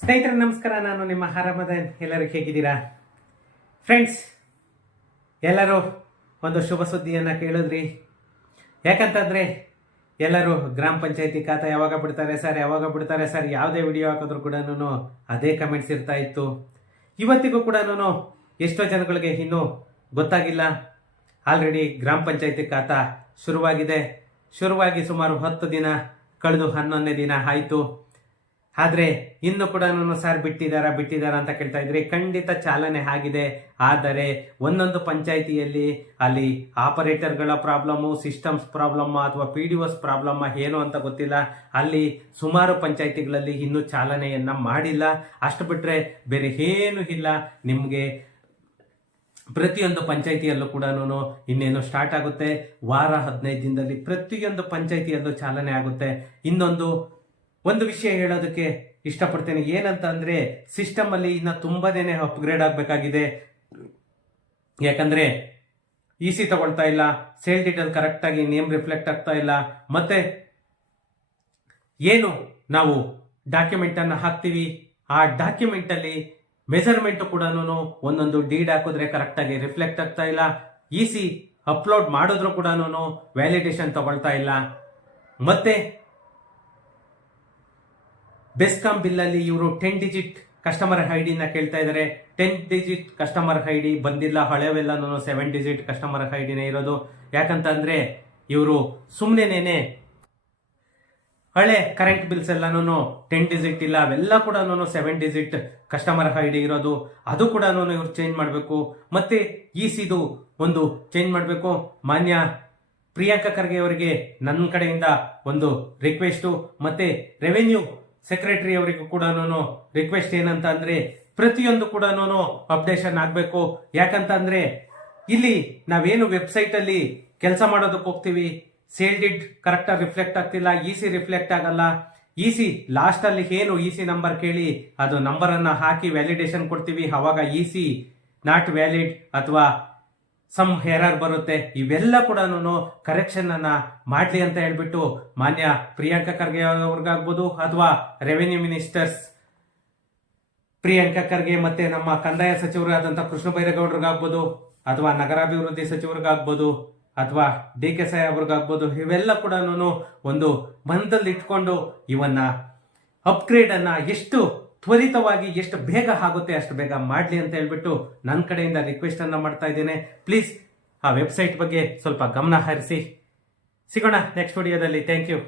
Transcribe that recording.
ಸ್ನೇಹಿತರೆ ನಮಸ್ಕಾರ. ನಾನು ನಿಮ್ಮ ಹರಮದನ್. ಎಲ್ಲರೂ ಹೇಗಿದ್ದೀರಾ ಫ್ರೆಂಡ್ಸ್? ಎಲ್ಲರೂ ಒಂದು ಶುಭ ಸುದ್ದಿಯನ್ನು ಕೇಳಿದ್ರಿ. ಯಾಕಂತಂದರೆ ಎಲ್ಲರೂ ಗ್ರಾಮ ಪಂಚಾಯತಿ ಖಾತೆ ಯಾವಾಗ ಬಿಡ್ತಾರೆ ಸರ್, ಯಾವುದೇ ವಿಡಿಯೋ ಹಾಕಿದ್ರು ಕೂಡ ಅದೇ ಕಮೆಂಟ್ಸ್ ಇರ್ತಾ ಇತ್ತು. ಇವತ್ತಿಗೂ ಕೂಡ ಎಷ್ಟೋ ಜನಗಳಿಗೆ ಇನ್ನೂ ಗೊತ್ತಾಗಿಲ್ಲ. ಆಲ್ರೆಡಿ ಗ್ರಾಮ ಪಂಚಾಯತಿ ಖಾತಾ ಶುರುವಾಗಿ ಸುಮಾರು 10 ದಿನ ಕಳೆದು 11ನೇ ದಿನ ಆಯಿತು. ಆದರೆ ಇನ್ನು ಕೂಡ ಸರ್ ಬಿಟ್ಟಿದ್ದಾರಾ ಅಂತ ಕೇಳ್ತಾ ಇದ್ರಿ. ಖಂಡಿತ ಚಾಲನೆ ಆಗಿದೆ. ಆದರೆ ಒಂದೊಂದು ಪಂಚಾಯಿತಿಯಲ್ಲಿ ಅಲ್ಲಿ ಆಪರೇಟರ್ಗಳ ಪ್ರಾಬ್ಲಮ್ಮು, ಸಿಸ್ಟಮ್ಸ್ ಪ್ರಾಬ್ಲಮ್ ಅಥವಾ PDOs ಪ್ರಾಬ್ಲಮ್ ಏನು ಅಂತ ಗೊತ್ತಿಲ್ಲ. ಅಲ್ಲಿ ಸುಮಾರು ಪಂಚಾಯಿತಿಗಳಲ್ಲಿ ಇನ್ನೂ ಚಾಲನೆಯನ್ನ ಮಾಡಿಲ್ಲ. ಅಷ್ಟು ಬಿಟ್ಟರೆ ಬೇರೆ ಏನು ಇಲ್ಲ. ನಿಮಗೆ ಪ್ರತಿಯೊಂದು ಪಂಚಾಯಿತಿಯಲ್ಲೂ ಕೂಡ ಇನ್ನೇನು ಸ್ಟಾರ್ಟ್ ಆಗುತ್ತೆ. ವಾರ 15 ದಿನದಲ್ಲಿ ಪ್ರತಿಯೊಂದು ಪಂಚಾಯಿತಿಯಲ್ಲೂ ಚಾಲನೆ ಆಗುತ್ತೆ. ಒಂದು ವಿಷಯ ಹೇಳೋದಕ್ಕೆ ಇಷ್ಟಪಡ್ತೇನೆ. ಏನಂತ ಅಂದ್ರೆ, ಸಿಸ್ಟಮ್ ಅಲ್ಲಿ ಇನ್ನ ತುಂಬಾನೇ ಅಪ್ಗ್ರೇಡ್ ಆಗಬೇಕಾಗಿದೆ. ಯಾಕಂದ್ರೆ EC ತಗೊಳ್ತಾ ಇಲ್ಲ, ಸೇಲ್ ಡೀಟೇಲ್ ಕರೆಕ್ಟ್ ಆಗಿ ನೇಮ್ ರಿಫ್ಲೆಕ್ಟ್ ಆಗ್ತಾ ಇಲ್ಲ. ಮತ್ತೆ ಏನು ನಾವು ಡಾಕ್ಯುಮೆಂಟ್ ಅನ್ನು ಹಾಕ್ತಿವಿ, ಆ ಡಾಕ್ಯುಮೆಂಟ್ ಅಲ್ಲಿ ಮೆಜರ್ಮೆಂಟ್ ಕೂಡ ಒಂದೊಂದು ಡೀಡ್ ಹಾಕಿದ್ರೆ ಕರೆಕ್ಟ್ ಆಗಿ ರಿಫ್ಲೆಕ್ಟ್ ಆಗ್ತಾ ಇಲ್ಲ. EC ಅಪ್ಲೋಡ್ ಮಾಡಿದ್ರು ಕೂಡ ವ್ಯಾಲಿಡೇಷನ್ ತಗೊಳ್ತಾ ಇಲ್ಲ. ಮತ್ತೆ ಬೆಸ್ಕಾಂ ಬಿಲ್ ಅಲ್ಲಿ ಇವರು 10 ಡಿಜಿಟ್ ಕಸ್ಟಮರ್ ಐಡಿನ ಕೇಳ್ತಾ ಇದ್ದಾರೆ. 10 ಡಿಜಿಟ್ ಕಸ್ಟಮರ್ ಐಡಿ ಬಂದಿಲ್ಲ. ಹಳೆವೆಲ್ಲನೂ 7 ಡಿಜಿಟ್ ಕಸ್ಟಮರ್ ಐಡಿನೇ ಇರೋದು. ಯಾಕಂತಂದ್ರೆ ಇವರು ಸುಮ್ಮನೆನೇನೆ ಹಳೆ ಕರೆಂಟ್ ಬಿಲ್ಸ್ ಎಲ್ಲಾನು 10 ಡಿಜಿಟ್ ಇಲ್ಲ, ಅವೆಲ್ಲ ಕೂಡ 7 ಡಿಜಿಟ್ ಕಸ್ಟಮರ್ ಐಡಿ ಇರೋದು. ಅದು ಕೂಡ ಇವ್ರು ಚೇಂಜ್ ಮಾಡಬೇಕು. ಮತ್ತೆ ECದು ಒಂದು ಚೇಂಜ್ ಮಾಡಬೇಕು. ಮಾನ್ಯ ಪ್ರಿಯಾಂಕಾ ಖರ್ಗೆ ಅವರಿಗೆ ನನ್ನ ಕಡೆಯಿಂದ ಒಂದು ರಿಕ್ವೆಸ್ಟು, ಮತ್ತೆ ರೆವೆನ್ಯೂ ಸೆಕ್ರೆಟರಿ ಅವರಿಗೂ ಕೂಡ ರಿಕ್ವೆಸ್ಟ್ ಏನಂತ ಅಂದ್ರೆ, ಪ್ರತಿಯೊಂದು ಕೂಡ ಅಪ್ಡೇಷನ್ ಆಗಬೇಕು. ಯಾಕಂತ ಅಂದ್ರೆ ಇಲ್ಲಿ ನಾವೇನು ವೆಬ್ಸೈಟ್ ಅಲ್ಲಿ ಕೆಲಸ ಮಾಡೋದಕ್ಕೆ ಹೋಗ್ತೀವಿ, ಸೇಲ್ ಡೀಡ್ ಕರೆಕ್ಟ್ ಆಗಿ ರಿಫ್ಲೆಕ್ಟ್ ಆಗ್ತಿಲ್ಲ, EC ರಿಫ್ಲೆಕ್ಟ್ ಆಗಲ್ಲ. EC ಲಾಸ್ಟ್ ಅಲ್ಲಿ ಏನು EC ನಂಬರ್ ಕೇಳಿ ಅದು ನಂಬರ್ ಅನ್ನ ಹಾಕಿ ವ್ಯಾಲಿಡೇಷನ್ ಕೊಡ್ತೀವಿ. ಅವಾಗ EC ನಾಟ್ ವ್ಯಾಲಿಡ್ ಅಥವಾ ಸಮ್ ಎರರ್ ಬರುತ್ತೆ. ಇವೆಲ್ಲ ಕೂಡ ಕರೆಕ್ಷನ್ ಅನ್ನ ಮಾಡ್ಲಿ ಅಂತ ಹೇಳ್ಬಿಟ್ಟು ಮಾನ್ಯ ಪ್ರಿಯಾಂಕಾ ಖರ್ಗೆ ಅವ್ರಿಗಾಗ್ಬೋದು ಅಥವಾ ರೆವೆನ್ಯೂ ಮಿನಿಸ್ಟರ್ಸ್ ಪ್ರಿಯಾಂಕಾ ಖರ್ಗೆ ಮತ್ತೆ ನಮ್ಮ ಕಂದಾಯ ಸಚಿವರಾದಂಥ ಕೃಷ್ಣ ಬೈರೇಗೌಡರಿಗಾಗ್ಬೋದು ಅಥವಾ ನಗರಾಭಿವೃದ್ಧಿ ಸಚಿವರಿಗಾಗ್ಬೋದು ಅಥವಾ DK ಸಾಹೇಬ್ರಿಗಾಗ್ಬೋದು, ಇವೆಲ್ಲ ಕೂಡ ಒಂದು ಮನದಲ್ಲಿ ಇಟ್ಕೊಂಡು ಇವನ್ನ ಅಪ್ಗ್ರೇಡ್ ಅನ್ನ ಎಷ್ಟು ತ್ವರಿತವಾಗಿ ಎಷ್ಟು ಬೇಗ ಆಗುತ್ತೆ ಅಷ್ಟು ಬೇಗ ಮಾಡಲಿ ಅಂತ ಹೇಳ್ಬಿಟ್ಟು ನನ್ನ ಕಡೆಯಿಂದ ರಿಕ್ವೆಸ್ಟ್ ಅನ್ನ ಮಾಡ್ತಾ ಇದ್ದೇನೆ. ಪ್ಲೀಸ್ ಆ ವೆಬ್ಸೈಟ್ ಬಗ್ಗೆ ಸ್ವಲ್ಪ ಗಮನ ಹರಿಸಿ. ಸಿಗೋಣ ನೆಕ್ಸ್ಟ್ ವಿಡಿಯೋದಲ್ಲಿ. Thank you.